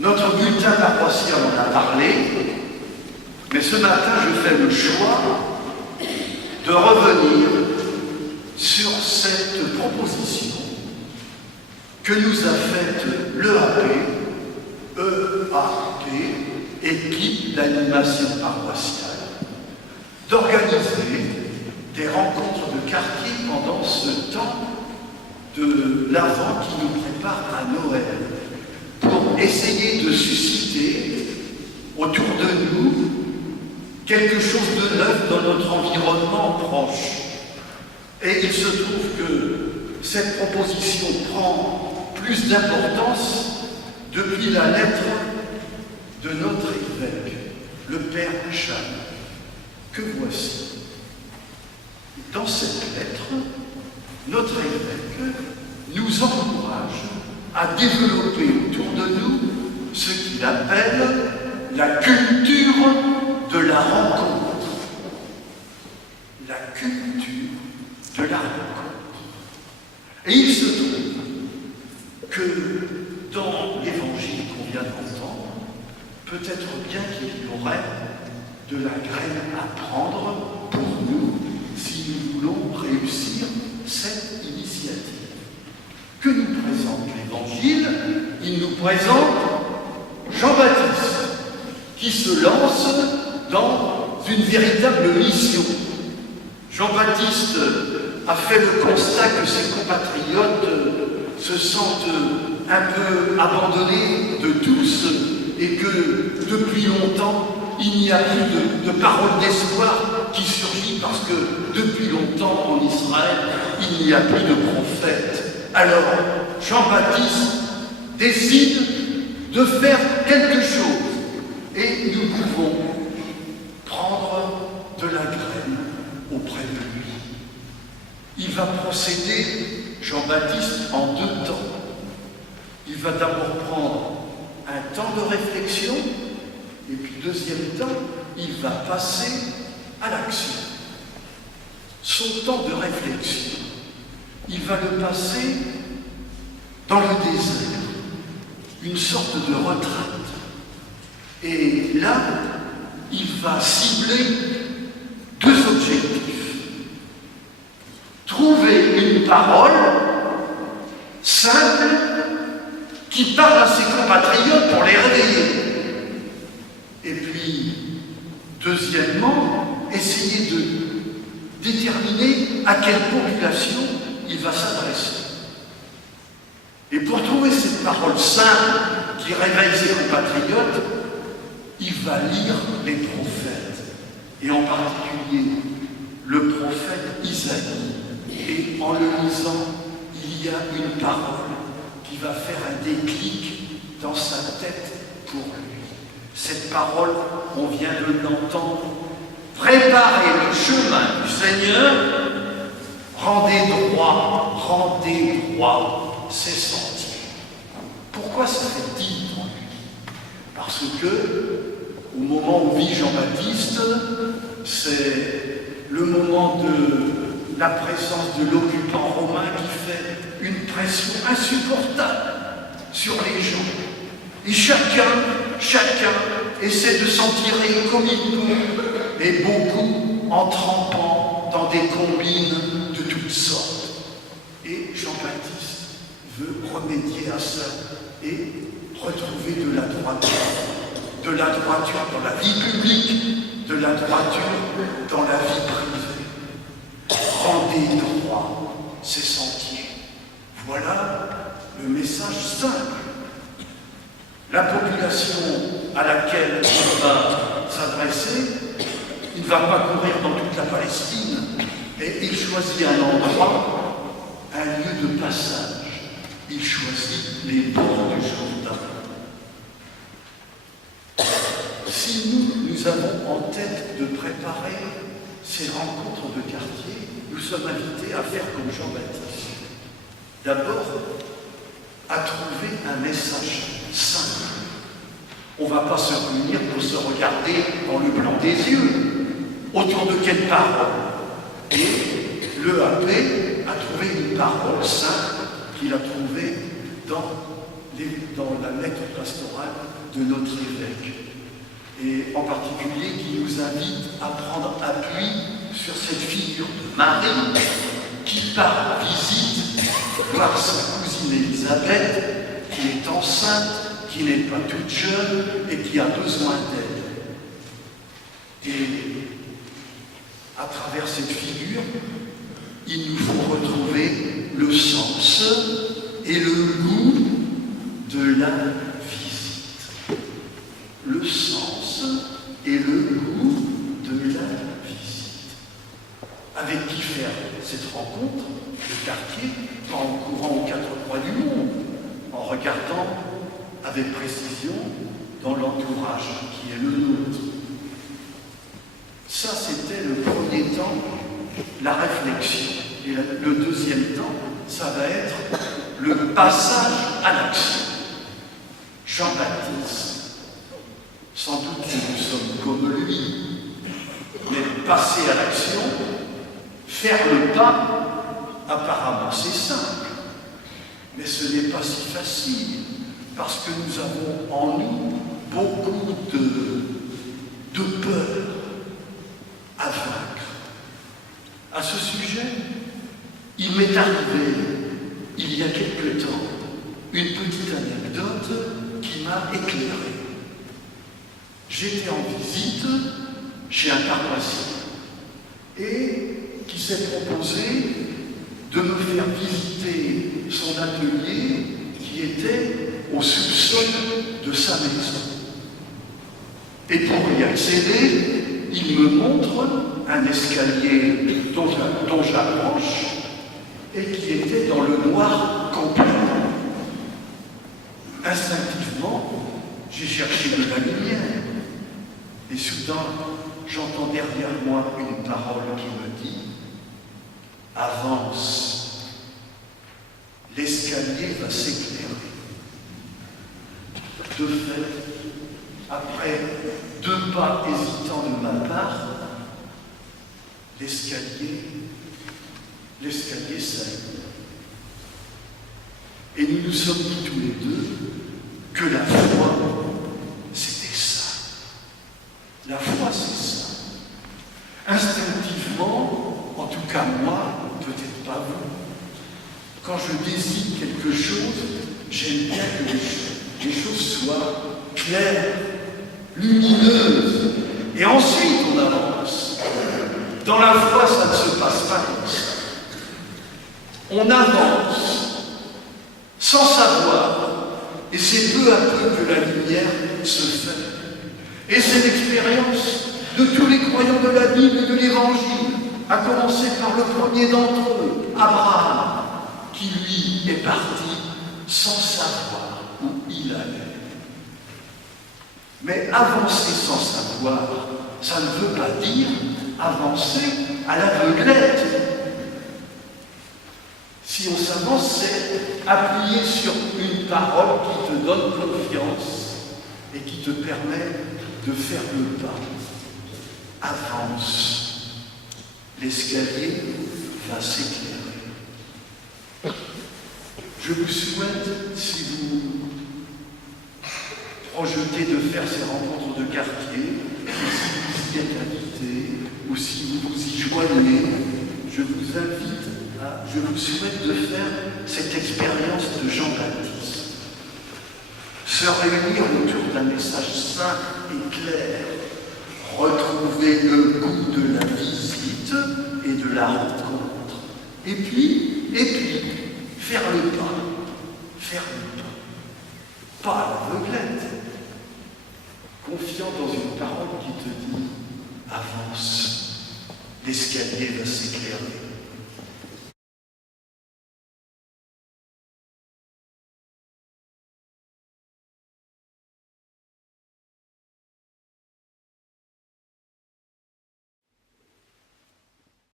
Notre bulletin paroissial en a parlé, mais ce matin, je fais le choix de revenir sur cette proposition que nous a faite l'EAP, équipe d'animation paroissiale, d'organiser des rencontres de quartier pendant ce temps de l'Avent qui nous prépare à Noël, pour essayer de susciter autour de nous quelque chose de neuf dans notre environnement proche. Et il se trouve que cette proposition prend plus d'importance depuis la lettre de notre évêque, le Père Cham, que voici. Dans cette lettre, notre évêque nous encourage à développer autour de nous ce qu'il appelle la culture de la rencontre. La culture de la rencontre. Et il se trouve que dans l'évangile qu'on vient d'entendre, peut-être bien qu'il y aurait de la graine à prendre pour nous si nous voulons réussir cette initiative. Que nous présente l'Évangile? Il nous présente Jean-Baptiste, qui se lance dans une véritable mission. Jean-Baptiste a fait le constat que ses compatriotes se sentent un peu abandonnés de tous et que depuis longtemps, il n'y a plus de parole d'espoir qui surgit parce que depuis longtemps en Israël, il n'y a plus de prophète. Alors, Jean-Baptiste décide de faire quelque chose et nous pouvons prendre de la graine auprès de lui. Il va procéder, Jean-Baptiste, en deux temps. Il va d'abord prendre un temps de réflexion et puis deuxième temps, il va passer à l'action. Son temps de réflexion, il va le passer dans le désert, une sorte de retraite. Et là, il va cibler deux objectifs. Trouver une parole simple qui parle à ses compatriotes pour les réveiller. Et puis, deuxièmement, essayer de déterminer à quelle population il va s'adresser. Et pour trouver cette parole simple qui réveille ses compatriotes, il va lire les prophètes, et en particulier le prophète Isaïe. Et en le lisant, il y a une parole qui va faire un déclic dans sa tête pour lui. Cette parole, on vient de l'entendre, préparez le chemin du Seigneur, rendez droit ses sentiers. Pourquoi ça fait dire en lui? Parce que, au moment où vit Jean-Baptiste, c'est le moment de la présence de l'occupant romain qui fait une pression insupportable sur les gens. Et chacun essaie de s'en tirer comme il peut, et beaucoup en trempant dans des combines de toutes sortes. Et Jean-Baptiste veut remédier à ça et retrouver de la droiture dans la vie publique, de la droiture dans la vie privée. Rendez droit ses sentiers. Voilà le message simple. La population à laquelle il va s'adresser, il ne va pas courir dans toute la Palestine, et il choisit un endroit, un lieu de passage. Il choisit les bords du Jourdain. Si nous avons en tête de préparer ces rencontres de quartier, nous sommes invités à faire comme Jean-Baptiste. D'abord, à trouver un message simple. On ne va pas se réunir pour se regarder dans le blanc des yeux. Autour de quelle parole? Et l'EAP a trouvé une parole simple qu'il a trouvée dans dans la lettre pastorale de notre évêque, et en particulier qui nous invite à prendre appui sur cette figure de Marie qui part visite voir sa cousine Élisabeth qui est enceinte, qui n'est pas toute jeune et qui a besoin d'aide. Et à travers cette figure, il nous faut retrouver le sens et le goût de la visite. Le sens et le goût de la visite. Avec qui faire cette rencontre, le quartier, pas en courant aux quatre coins du monde, en regardant avec précision dans l'entourage qui est le nôtre. Ça, c'était le premier temps, la réflexion. Et le deuxième temps, ça va être le passage à l'action. Jean-Baptiste, sans doute que nous sommes comme lui, mais passer à l'action, faire le pas, apparemment c'est simple, mais ce n'est pas si facile, parce que nous avons en nous beaucoup de peur à vaincre. À ce sujet, il m'est arrivé, il y a quelque temps, une petite anecdote qui m'a éclairé. J'étais en visite chez un pharmacien et qui s'est proposé de me faire visiter son atelier qui était au sous-sol de sa maison. Et pour y accéder, il me montre un escalier dont j'approche et qui était dans le noir complet. Instinctivement, j'ai cherché de la lumière. Et soudain, j'entends derrière moi une parole qui me dit « Avance, l'escalier va s'éclairer. » De fait, après 2 pas hésitants de ma part, l'escalier s'allume. Et nous nous sommes dit tous les deux que la foi, c'était ça. La foi, c'est ça. Instinctivement, en tout cas moi, peut-être pas vous, quand je désire quelque chose, j'aime bien que les choses soient claires, lumineuses, et ensuite on avance. Dans la foi, ça ne se passe pas comme ça. On avance sans savoir, et c'est peu à peu que la lumière se fait. Et c'est l'expérience de tous les croyants de la Bible et de l'Évangile, à commencer par le premier d'entre eux, Abraham, qui lui est parti sans savoir où il allait. Mais avancer sans savoir, ça ne veut pas dire avancer à l'aveuglette. Si on s'avance, c'est appuyer sur une parole qui te donne confiance et qui te permet de faire le pas. Avance. L'escalier va s'éclairer. Je vous souhaite, si vous projetez de faire ces rencontres de quartier, si vous y êtes invité, ou si vous vous y joignez, je vous souhaite de faire cette expérience de Jean-Baptiste. Se réunir autour d'un message simple et clair, retrouver le goût de la visite et de la rencontre, et puis, faire le pas, pas à l'aveuglette, confiant dans une parole qui te dit « Avance, l'escalier va s'éclairer ».